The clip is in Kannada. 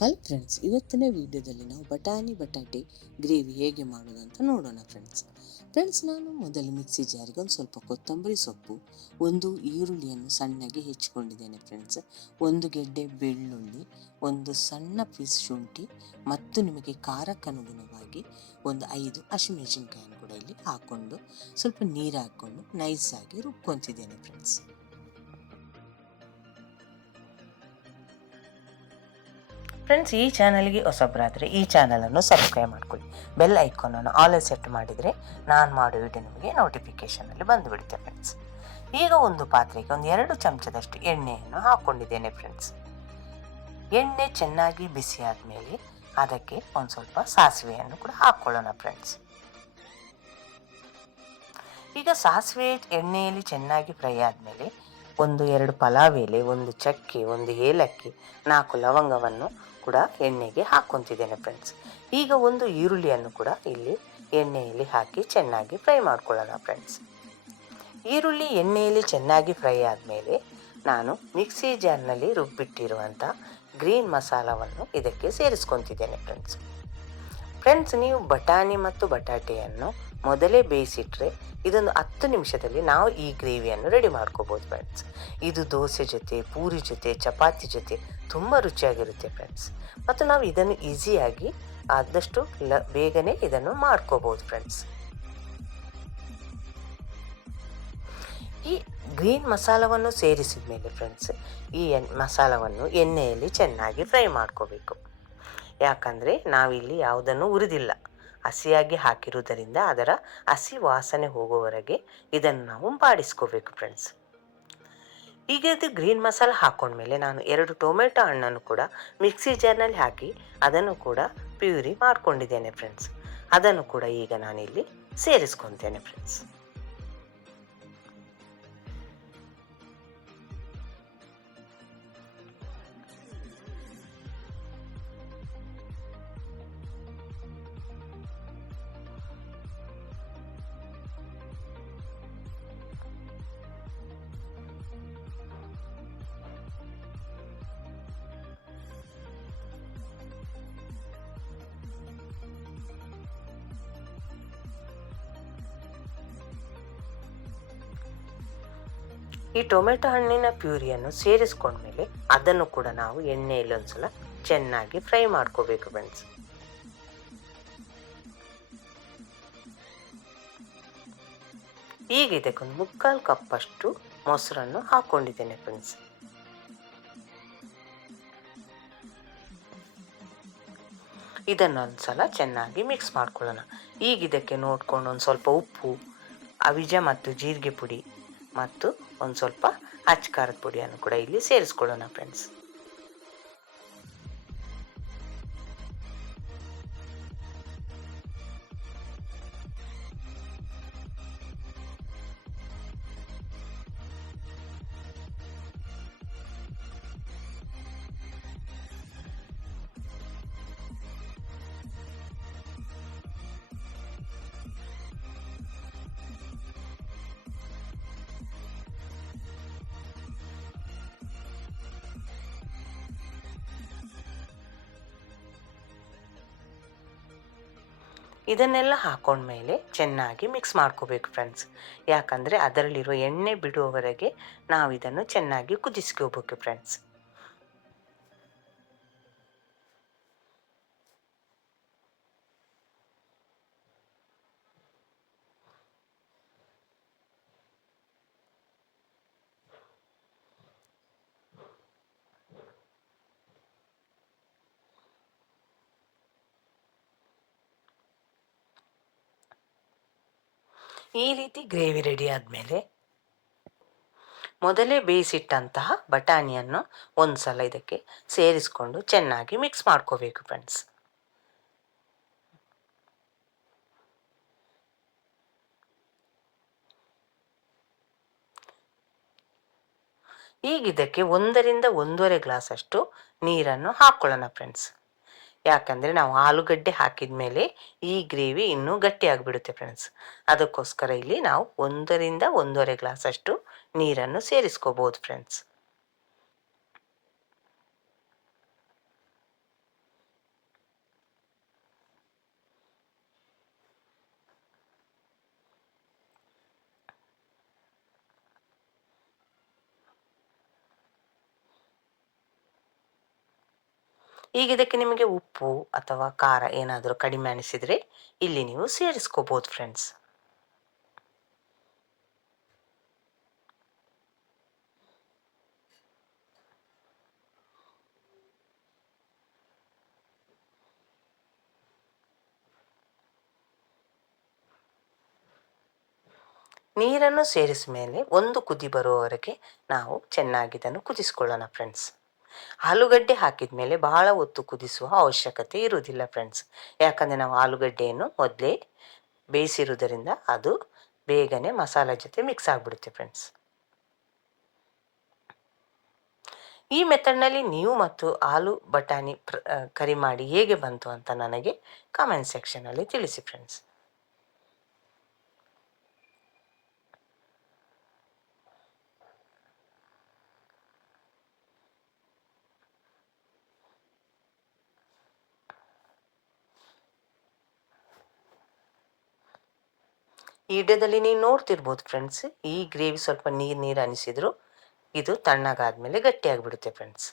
ಹಾಯ್ ಫ್ರೆಂಡ್ಸ್, ಇವತ್ತಿನ ವಿಡಿಯೋದಲ್ಲಿ ನಾವು ಬಟಾಟೆ ಗ್ರೇವಿ ಹೇಗೆ ಮಾಡೋದು ಅಂತ ನೋಡೋಣ ಫ್ರೆಂಡ್ಸ್ ನಾನು ಮೊದಲು ಮಿಕ್ಸಿ ಜಾರಿಗೆ ಒಂದು ಸ್ವಲ್ಪ ಕೊತ್ತಂಬರಿ ಸೊಪ್ಪು, ಒಂದು ಈರುಳ್ಳಿಯನ್ನು ಸಣ್ಣಗೆ ಹೆಚ್ಚಿಕೊಂಡಿದ್ದೇನೆ ಒಂದು ಗೆಡ್ಡೆ ಬೆಳ್ಳುಳ್ಳಿ, ಒಂದು ಸಣ್ಣ ಪೀಸ್ ಶುಂಠಿ ಮತ್ತು ನಿಮಗೆ ಖಾರಕ್ಕನುಗುಣವಾಗಿ ಒಂದು 5 ಹಸಿಮೆಣಸಿನಕಾಯಿಯನ್ನು ಕೂಡ ಇಲ್ಲಿ ಹಾಕ್ಕೊಂಡು ಸ್ವಲ್ಪ ನೀರು ಹಾಕ್ಕೊಂಡು ನೈಸಾಗಿ ರುಬ್ಕೊತಿದ್ದೇನೆ ಫ್ರೆಂಡ್ಸ್, ಈ ಚಾನಲ್ಗೆ ಹೊಸಬರಾದರೆ ಈ ಚಾನಲನ್ನು ಸಬ್ಸ್ಕ್ರೈಬ್ ಮಾಡ್ಕೊಳ್ಳಿ. ಬೆಲ್ ಐಕಾನನ್ನು ಆಲ್ ಸೆಟ್ ಮಾಡಿದರೆ ನಾನು ಮಾಡೋ ವಿಡಿಯೋ ನಿಮಗೆ ನೋಟಿಫಿಕೇಷನಲ್ಲಿ ಬಂದುಬಿಡುತ್ತೆ ಫ್ರೆಂಡ್ಸ್. ಈಗ ಒಂದು ಪಾತ್ರೆಗೆ ಒಂದು 2 ಚಮಚದಷ್ಟು ಎಣ್ಣೆಯನ್ನು ಹಾಕ್ಕೊಂಡಿದ್ದೇನೆ ಫ್ರೆಂಡ್ಸ್. ಎಣ್ಣೆ ಚೆನ್ನಾಗಿ ಬಿಸಿ ಆದಮೇಲೆ ಅದಕ್ಕೆ ಒಂದು ಸ್ವಲ್ಪ ಸಾಸಿವೆಯನ್ನು ಕೂಡ ಹಾಕ್ಕೊಳ್ಳೋಣ ಫ್ರೆಂಡ್ಸ್. ಈಗ ಸಾಸಿವೆ ಎಣ್ಣೆಯಲ್ಲಿ ಚೆನ್ನಾಗಿ ಫ್ರೈ ಆದಮೇಲೆ 1-2 ಪಲಾವ್ ಎಲೆ, 1 ಚಕ್ಕೆ, 1 ಏಲಕ್ಕಿ, 4 ಲವಂಗವನ್ನು ಕೂಡ ಎಣ್ಣೆಗೆ ಹಾಕ್ಕೊತಿದ್ದೇನೆ ಫ್ರೆಂಡ್ಸ್. ಈಗ ಒಂದು ಈರುಳ್ಳಿಯನ್ನು ಕೂಡ ಇಲ್ಲಿ ಎಣ್ಣೆಯಲ್ಲಿ ಹಾಕಿ ಚೆನ್ನಾಗಿ ಫ್ರೈ ಮಾಡ್ಕೊಳ್ಳೋಣ ಫ್ರೆಂಡ್ಸ್. ಈರುಳ್ಳಿ ಎಣ್ಣೆಯಲ್ಲಿ ಚೆನ್ನಾಗಿ ಫ್ರೈ ಆದಮೇಲೆ ನಾನು ಮಿಕ್ಸಿ ಜಾರ್ನಲ್ಲಿ ರುಬ್ಬಿಟ್ಟಿರುವಂಥ ಗ್ರೀನ್ ಮಸಾಲವನ್ನು ಇದಕ್ಕೆ ಸೇರಿಸ್ಕೊತಿದ್ದೇನೆ ಫ್ರೆಂಡ್ಸ್. ನೀವು ಬಟಾಣಿ ಮತ್ತು ಬಟಾಟೆಯನ್ನು ಮೊದಲೇ ಬೇಯಿಸಿಟ್ರೆ ಇದೊಂದು 10 ನಿಮಿಷದಲ್ಲಿ ನಾವು ಈ ಗ್ರೇವಿಯನ್ನು ರೆಡಿ ಮಾಡ್ಕೋಬೋದು ಫ್ರೆಂಡ್ಸ್. ಇದು ದೋಸೆ ಜೊತೆ, ಪೂರಿ ಜೊತೆ, ಚಪಾತಿ ಜೊತೆ ತುಂಬ ರುಚಿಯಾಗಿರುತ್ತೆ ಫ್ರೆಂಡ್ಸ್. ಮತ್ತು ನಾವು ಇದನ್ನು ಈಸಿಯಾಗಿ ಆದಷ್ಟು ಬೇಗನೆ ಇದನ್ನು ಮಾಡ್ಕೋಬೋದು ಫ್ರೆಂಡ್ಸ್. ಈ ಗ್ರೀನ್ ಮಸಾಲವನ್ನು ಸೇರಿಸಿದ ಮೇಲೆ ಫ್ರೆಂಡ್ಸ್, ಈ ಮಸಾಲವನ್ನು ಎಣ್ಣೆಯಲ್ಲಿ ಚೆನ್ನಾಗಿ ಫ್ರೈ ಮಾಡ್ಕೋಬೇಕು. ಯಾಕಂದರೆ ನಾವಿಲ್ಲಿ ಯಾವುದನ್ನು ಉರಿದಿಲ್ಲ, ಹಸಿಯಾಗಿ ಹಾಕಿರುವುದರಿಂದ ಅದರ ಹಸಿ ವಾಸನೆ ಹೋಗುವವರೆಗೆ ಇದನ್ನು ನಾವು ಬಾಡಿಸ್ಕೋಬೇಕು ಫ್ರೆಂಡ್ಸ್. ಈಗ ಇದು ಗ್ರೀನ್ ಮಸಾಲ ಹಾಕ್ಕೊಂಡ್ಮೇಲೆ ನಾನು 2 ಟೊಮೆಟೊ ಹಣ್ಣನ್ನು ಕೂಡ ಮಿಕ್ಸಿ ಜಾರ್ನಲ್ಲಿ ಹಾಕಿ ಅದನ್ನು ಕೂಡ ಪ್ಯೂರಿ ಮಾಡ್ಕೊಂಡಿದ್ದೇನೆ ಫ್ರೆಂಡ್ಸ್. ಅದನ್ನು ಕೂಡ ಈಗ ನಾನಿಲ್ಲಿ ಸೇರಿಸ್ಕೊತೇನೆ ಫ್ರೆಂಡ್ಸ್. ಈ ಟೊಮೆಟೊ ಹಣ್ಣಿನ ಪ್ಯೂರಿಯನ್ನು ಸೇರಿಸ್ಕೊಂಡ್ಮೇಲೆ ಅದನ್ನು ಕೂಡ ನಾವು ಎಣ್ಣೆಯಲ್ಲಿ ಒಂದ್ಸಲ ಚೆನ್ನಾಗಿ ಫ್ರೈ ಮಾಡ್ಕೋಬೇಕು ಫ್ರೆಂಡ್ಸ್. ಈಗ ಇದಕ್ಕೊಂದು 3/4 ಕಪ್ಪಷ್ಟು ಮೊಸರನ್ನು ಹಾಕ್ಕೊಂಡಿದ್ದೇನೆ ಫ್ರೆಂಡ್ಸ್. ಇದನ್ನೊಂದ್ಸಲ ಚೆನ್ನಾಗಿ ಮಿಕ್ಸ್ ಮಾಡ್ಕೊಳ್ಳೋಣ. ಈಗ ಇದಕ್ಕೆ ನೋಡ್ಕೊಂಡು ಒಂದು ಸ್ವಲ್ಪ ಉಪ್ಪು, ಅವಿಜ ಮತ್ತು ಜೀರಿಗೆ ಪುಡಿ ಮತ್ತು ಒಂದು ಸ್ವಲ್ಪ ಅಚ್ಚ ಖಾರದ ಪುಡಿಯನ್ನು ಕೂಡ ಇಲ್ಲಿ ಸೇರಿಸ್ಕೊಳ್ಳೋಣ ಫ್ರೆಂಡ್ಸ್. ಇದನ್ನೆಲ್ಲ ಹಾಕೊಂಡ್ಮೇಲೆ ಚೆನ್ನಾಗಿ ಮಿಕ್ಸ್ ಮಾಡ್ಕೋಬೇಕು ಫ್ರೆಂಡ್ಸ್. ಯಾಕಂದರೆ ಅದರಲ್ಲಿರೋ ಎಣ್ಣೆ ಬಿಡುವವರೆಗೆ ನಾವು ಇದನ್ನು ಚೆನ್ನಾಗಿ ಕುದಿಸ್ಕೋಬೇಕು ಫ್ರೆಂಡ್ಸ್. ಈ ರೀತಿ ಗ್ರೇವಿ ರೆಡಿ ಆದಮೇಲೆ ಮೊದಲೇ ಬೇಯಿಸಿಟ್ಟಂತಹ ಬಟಾಣಿಯನ್ನು ಒಂದ್ಸಲ ಇದಕ್ಕೆ ಸೇರಿಸ್ಕೊಂಡು ಚೆನ್ನಾಗಿ ಮಿಕ್ಸ್ ಮಾಡ್ಕೋಬೇಕು ಫ್ರೆಂಡ್ಸ್. ಈಗ ಇದಕ್ಕೆ 1ರಿಂದ 1.5 ಗ್ಲಾಸ್ ಅಷ್ಟು ನೀರನ್ನು ಹಾಕ್ಕೊಳ್ಳೋಣ ಫ್ರೆಂಡ್ಸ್. ಯಾಕಂದರೆ ನಾವು ಆಲೂಗಡ್ಡೆ ಹಾಕಿದ ಮೇಲೆ ಈ ಗ್ರೇವಿ ಇನ್ನೂ ಗಟ್ಟಿಯಾಗಿಬಿಡುತ್ತೆ ಫ್ರೆಂಡ್ಸ್. ಅದಕ್ಕೋಸ್ಕರ ಇಲ್ಲಿ ನಾವು 1ರಿಂದ 1.5 ಗ್ಲಾಸ್ ಅಷ್ಟು ನೀರನ್ನು ಸೇರಿಸ್ಕೋಬೋದು ಫ್ರೆಂಡ್ಸ್. ಈಗ ಇದಕ್ಕೆ ನಿಮಗೆ ಉಪ್ಪು ಅಥವಾ ಖಾರ ಏನಾದರೂ ಕಡಿಮೆ ಅನಿಸಿದರೆ ಇಲ್ಲಿ ನೀವು ಸೇರಿಸ್ಕೋಬಹುದು ಫ್ರೆಂಡ್ಸ್. ನೀರನ್ನು ಸೇರಿಸಿದ ಮೇಲೆ ಒಂದು ಕುದಿ ಬರುವವರೆಗೆ ನಾವು ಚೆನ್ನಾಗಿ ಇದನ್ನು ಕುದಿಸ್ಕೊಳ್ಳೋಣ ಫ್ರೆಂಡ್ಸ್. ಆಲೂಗಡ್ಡೆ ಹಾಕಿದ ಮೇಲೆ ಬಹಳ ಹೊತ್ತು ಕುದಿಸುವ ಅವಶ್ಯಕತೆ ಇರುವುದಿಲ್ಲ ಫ್ರೆಂಡ್ಸ್. ಯಾಕಂದರೆ ನಾವು ಆಲೂಗಡ್ಡೆಯನ್ನು ಮೊದಲೇ ಬೇಯಿಸಿರುವುದರಿಂದ ಅದು ಬೇಗನೆ ಮಸಾಲೆ ಜೊತೆ ಮಿಕ್ಸ್ ಆಗಿಬಿಡುತ್ತೆ ಫ್ರೆಂಡ್ಸ್. ಈ ಮೆಥಡ್ನಲ್ಲಿ ನೀವು ಮತ್ತು ಆಲೂ ಬಟಾಣಿ ಕರಿ ಮಾಡಿ ಹೇಗೆ ಬಂತು ಅಂತ ನನಗೆ ಕಾಮೆಂಟ್ ಸೆಕ್ಷನಲ್ಲಿ ತಿಳಿಸಿ ಫ್ರೆಂಡ್ಸ್. ಈ ವಿಡಿಯೋದಲ್ಲಿ ನೀವು ನೋಡ್ತಿರ್ಬೋದು ಫ್ರೆಂಡ್ಸ್, ಈ ಗ್ರೇವಿ ಸ್ವಲ್ಪ ನೀರು ಅನಿಸಿದ್ರು ಇದು ತಣ್ಣಗಾದ್ಮೇಲೆ ಗಟ್ಟಿಯಾಗಿಬಿಡುತ್ತೆ ಫ್ರೆಂಡ್ಸ್.